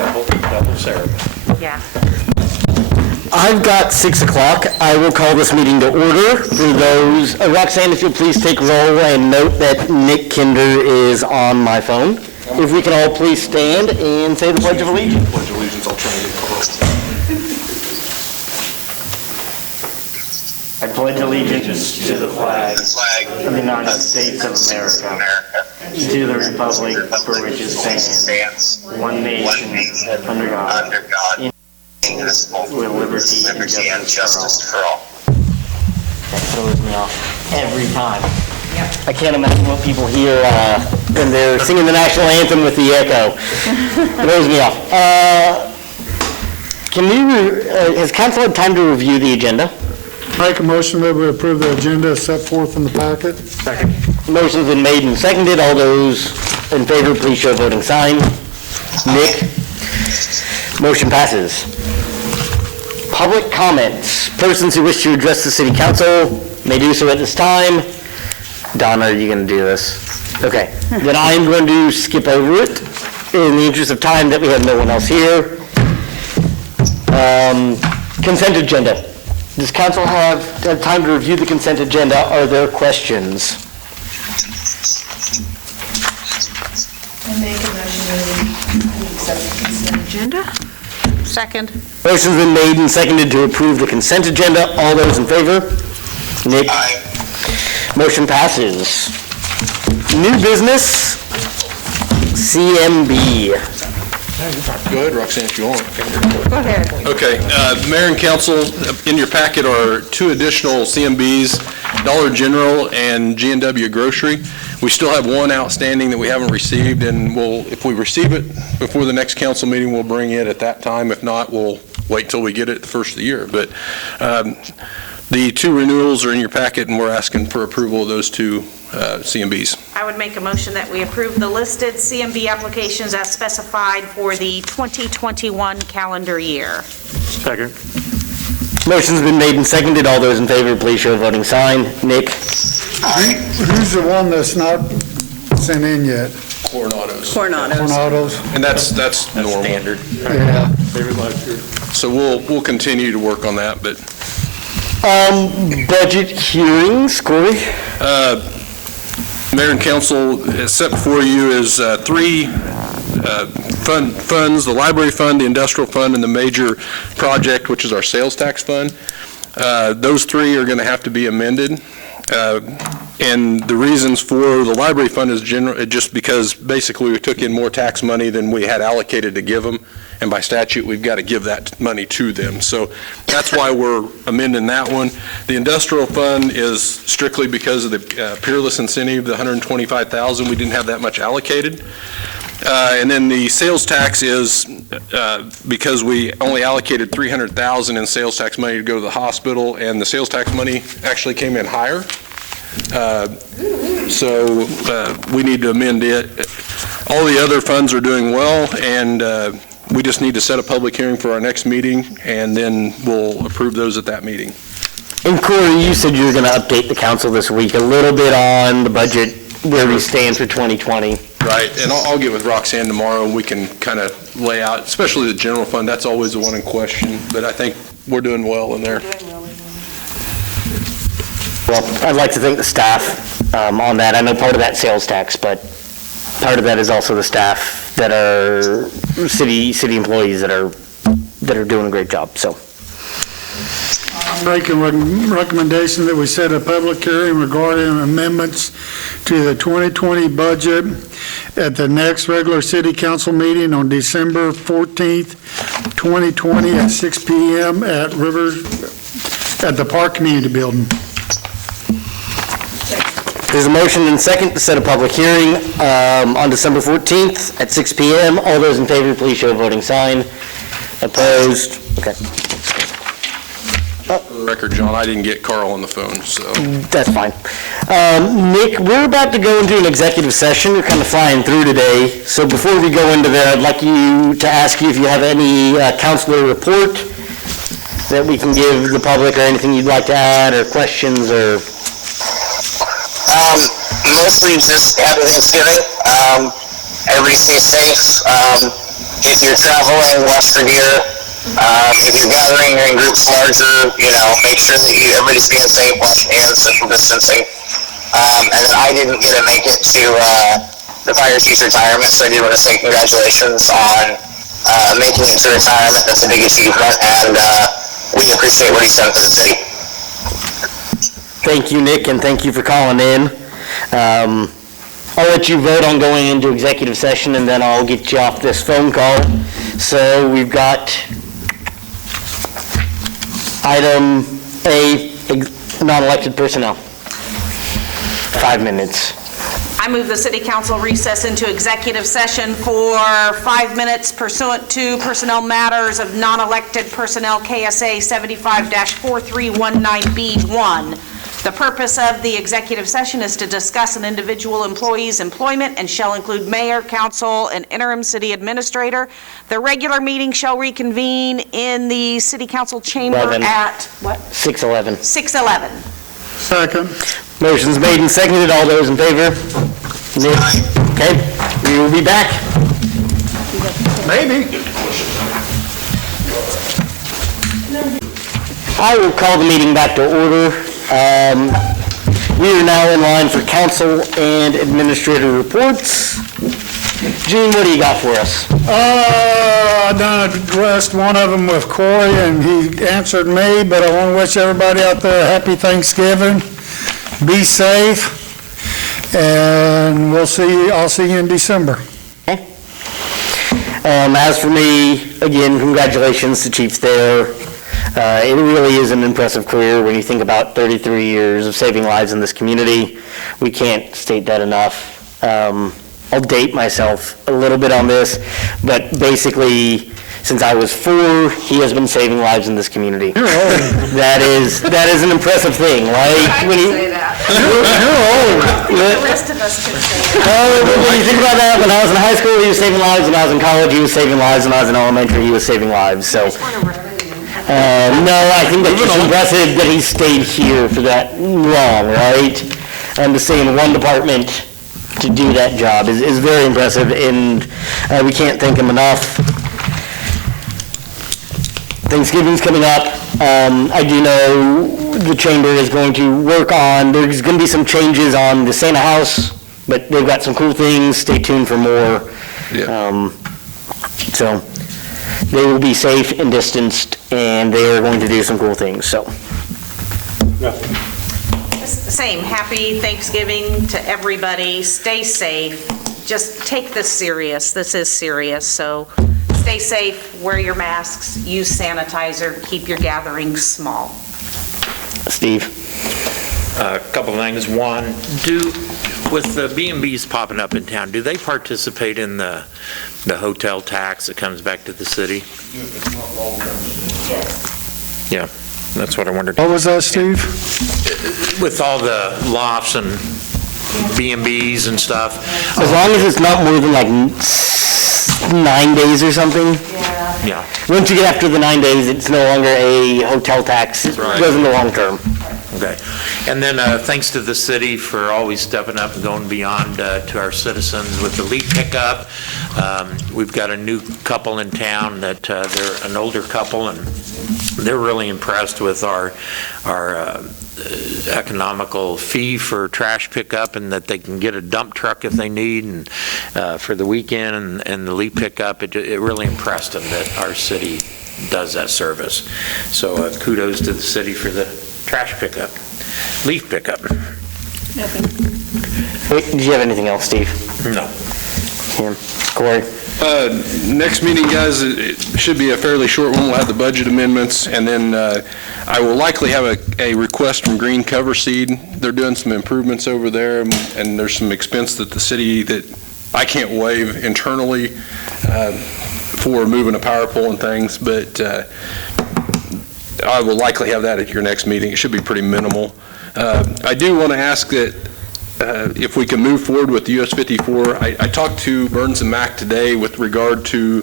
Double ceremony. Yeah. I've got 6 o'clock. I will call this meeting to order. For those, Roxanne, if you'll please take roll and note that Nick Kinder is on my phone. If we can all please stand and say the Pledge of Allegiance. Pledge of Allegiance, I'll try and get close. I pledge allegiance to the flag of the United States of America, to the republic for which it stands, one nation, under God, indivisible, with liberty and justice for all. That throws me off every time. I can't imagine what people hear when they're singing the national anthem with the echo. Throws me off. Has council had time to review the agenda? Make a motion that we approve the agenda set forth in the packet. Second. Motion's been made and seconded. All those in favor, please show voting sign. Nick? Motion passes. Public comments. Persons who wish to address the city council may do so at this time. Donna, are you going to do this? Okay. Then I'm going to skip over it in the interest of time that we have no one else here. Consent agenda. Does council have time to review the consent agenda? Are there questions? I make a motion to accept the consent agenda. Second. Motion's been made and seconded to approve the consent agenda. All those in favor? Nick? Aye. Motion passes. New business, CMB. Go ahead, Roxanne, if you want. Go ahead. Okay, Mayor and Council, in your packet are two additional CMBs, Dollar General and G&W Grocery. We still have one outstanding that we haven't received, and if we receive it before the next council meeting, we'll bring it at that time. If not, we'll wait till we get it the first of the year. But the two renewals are in your packet, and we're asking for approval of those two CMBs. I would make a motion that we approve the listed CMB applications as specified for the 2021 calendar year. Second. Motion's been made and seconded. All those in favor, please show a voting sign. Nick? Who's the one that's not sent in yet? Coronado's. And that's normal. Standard. Yeah. So we'll continue to work on that, but Budget hearings, Corey? Mayor and Council, set before you is three funds, the library fund, the industrial fund, and the major project, which is our sales tax fund. Those three are going to have to be amended. And the reasons for the library fund is just because basically we took in more tax money than we had allocated to give them. And by statute, we've got to give that money to them. So that's why we're amending that one. The industrial fund is strictly because of the peerless incentive, the $125,000. We didn't have that much allocated. And then the sales tax is because we only allocated $300,000 in sales tax money to go to the hospital, and the sales tax money actually came in higher. So we need to amend it. All the other funds are doing well, and we just need to set a public hearing for our next meeting, and then we'll approve those at that meeting. And Corey, you said you were going to update the council this week a little bit on the budget, where we stand for 2020. Right, and I'll get with Roxanne tomorrow, and we can kind of lay out, especially the general fund. That's always the one in question, but I think we're doing well in there. Well, I'd like to thank the staff on that. I know part of that sales tax, but part of that is also the staff that are city employees that are doing a great job. So, I'm making a recommendation that we set a public hearing regarding amendments to the 2020 budget at the next regular city council meeting on December 14th, 2020 at 6 p.m. at the Park Community Building. there's a motion and second to set a public hearing on December 14th at 6 p.m. All those in favor, please show a voting sign. Opposed? Okay. For the record, John, I didn't get Carl on the phone, so. That's fine. Nick, we're about to go into an executive session. We're kind of flying through today. So before we go into that, I'd like to ask you if you have any counselor report that we can give the public, or anything you'd like to add, or questions, or... Mostly just happy Thanksgiving. Everybody stay safe. if you're traveling west or near, if you're gathering in groups larger, make sure that everybody's being safe, washing hands, social distancing. And then I didn't get to make it to the fire chief's retirement, so I did want to say congratulations on making it to retirement. That's a big achievement, and we appreciate what he's done for the city. Thank you, Nick, and thank you for calling in. I'll let you vote on going into executive session, and then I'll get you off this phone call. So we've got item A, non-elected personnel. 5 minutes. I move the city council recess into executive session for 5 minutes pursuant to personnel matters of non-elected personnel KSA 75-4319B1. The purpose of the executive session is to discuss an individual employee's employment and shall include mayor, council, and interim city administrator. The regular meeting shall reconvene in the city council chamber 11. at, what? 6:11. 6:11. Second. Motion's made and seconded. All those in favor? Nick? Okay, we will be back. Maybe. I will call the meeting back to order. We are now in line for council and administrator reports. Gene, what do you got for us? I done addressed one of them with Corey, and he answered me, but I want to wish everybody out there a happy Thanksgiving. Be safe, and I'll see you in December. Okay. As for me, again, congratulations to Chief Thayer. It really is an impressive career when you think about 33 years of saving lives in this community. We can't state that enough. I'll date myself a little bit on this, but basically, since I was 4, he has been saving lives in this community. That is an impressive thing, right? When you Say that. You're old. The rest of us could say that. When you think about that, when I was in high school, he was saving lives. When I was in college, he was saving lives. When I was in elementary, he was saving lives. So, no, I think that's just impressive that he stayed here for that long, right? And to stay in one department to do that job is very impressive, and we can't thank him enough. Thanksgiving's coming up. I do know the chamber is going to work on, there's going to be some changes on the Santa house, but they've got some cool things. Stay tuned for more. Yeah. So they will be safe and distanced, and they are going to do some cool things. So. Same. Happy Thanksgiving to everybody. Stay safe. Just take this serious. This is serious. So stay safe, wear your masks, use sanitizer, keep your gatherings small. Steve? A couple of things. One, with the B&Bs popping up in town, do they participate in the hotel tax that comes back to the city? Yeah, that's what I wondered. What was that, Steve? With all the lofts and B&Bs and stuff. As long as it's not more than like 9 days or something. Yeah. Once you get after the 9 days, it's no longer a hotel tax. It goes in the long term. Okay. And then thanks to the city for always stepping up and going beyond to our citizens with the leaf pickup. We've got a new couple in town that they're an older couple, and they're really impressed with our economical fee for trash pickup, and that they can get a dump truck if they need, and for the weekend and the leaf pickup. It really impressed them that our city does that service. So kudos to the city for the trash pickup, leaf pickup. Wait, did you have anything else, Steve? No. Him? Corey? Next meeting, guys, it should be a fairly short one. We'll have the budget amendments, and then I will likely have a request from Green Cover Seed. They're doing some improvements over there, and there's some expense that the city that I can't waive internally for moving a power pole and things, but I will likely have that at your next meeting. It should be pretty minimal. I do want to ask that if we can move forward with the US 54. I talked to Burns and Mac today with regard to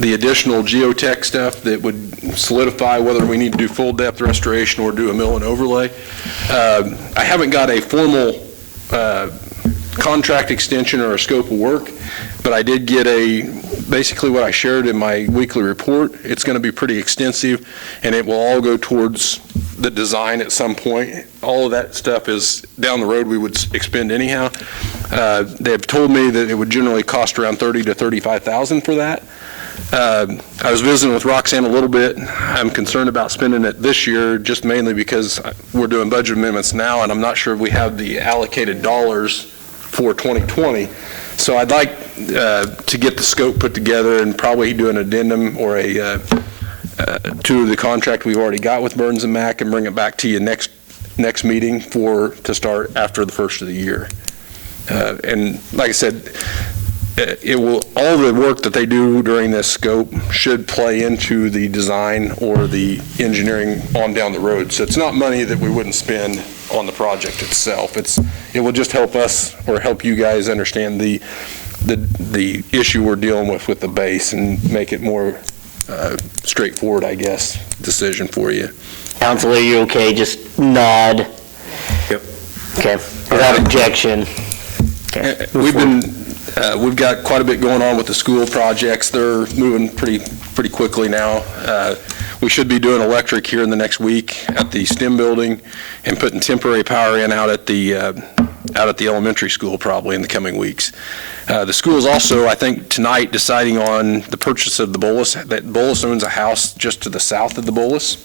the additional geotech stuff that would solidify whether we need to do full depth restoration or do a mill and overlay. I haven't got a formal contract extension or a scope of work, but I did get basically what I shared in my weekly report. It's going to be pretty extensive, and it will all go towards the design at some point. All of that stuff is down the road we would expend anyhow. They have told me that it would generally cost around $30,000 to $35,000 for that. I was visiting with Roxanne a little bit. I'm concerned about spending it this year, just mainly because we're doing budget amendments now, and I'm not sure if we have the allocated dollars for 2020. So I'd like to get the scope put together and probably do an addendum or to the contract we've already got with Burns and Mac and bring it back to you next meeting to start after the first of the year. And like I said, all the work that they do during this scope should play into the design or the engineering on down the road. So it's not money that we wouldn't spend on the project itself. It will just help us or help you guys understand the issue we're dealing with the base and make it more straightforward, I guess, decision for you. Council, are you okay? Just nod. Yep. Okay, without objection. Okay. We've got quite a bit going on with the school projects. They're moving pretty quickly now. We should be doing electric here in the next week at the STEM building and putting temporary power in out at the elementary school probably in the coming weeks. The school is also, I think, tonight deciding on the purchase of the Bolus. That Bolus owns a house just to the south of the Bolus.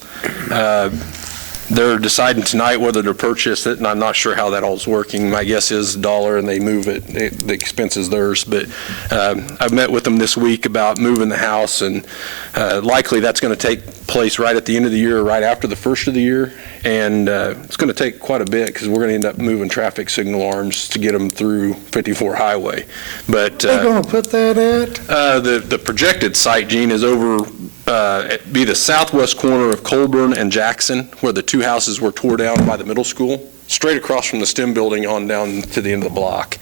They're deciding tonight whether to purchase it, and I'm not sure how that all is working. My guess is $1 and they move it, the expense is theirs. But I've met with them this week about moving the house, and likely that's going to take place right at the end of the year or right after the first of the year. And it's going to take quite a bit because we're going to end up moving traffic signal arms to get them through 54 Highway. But They're going to put that at? the projected site, Gene, is over be the southwest corner of Colburn and Jackson, where the two houses were tore down by the middle school, straight across from the STEM building on down to the end of the block.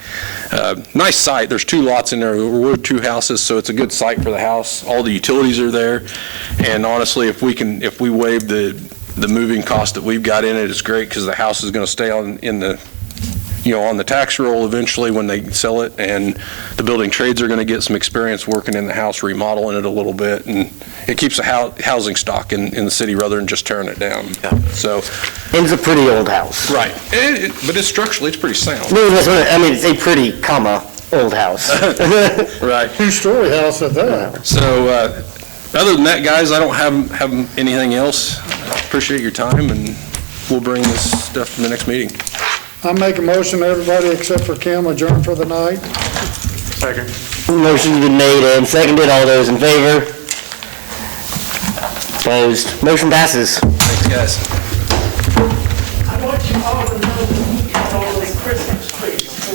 Nice site. There's 2 lots in there. We're 2 houses, so it's a good site for the house. All the utilities are there, and honestly, if we waive the moving cost that we've got in it, it's great because the house is going to stay on the tax roll eventually when they sell it, and the building trades are going to get some experience working in the house, remodeling it a little bit, and it keeps a housing stock in the city rather than just tearing it down. Yeah. So, And it's a pretty old house. right, but it's structurally, it's pretty sound. No, it's a pretty, old house. Right. 2-story house at that. So, other than that, guys, I don't have anything else. Appreciate your time, and we'll bring this stuff to the next meeting. I make a motion, everybody except for Kim adjourn for the night. Second. Motion's been made and seconded. All those in favor? Opposed? Motion passes. Thanks, guys. I want you all to know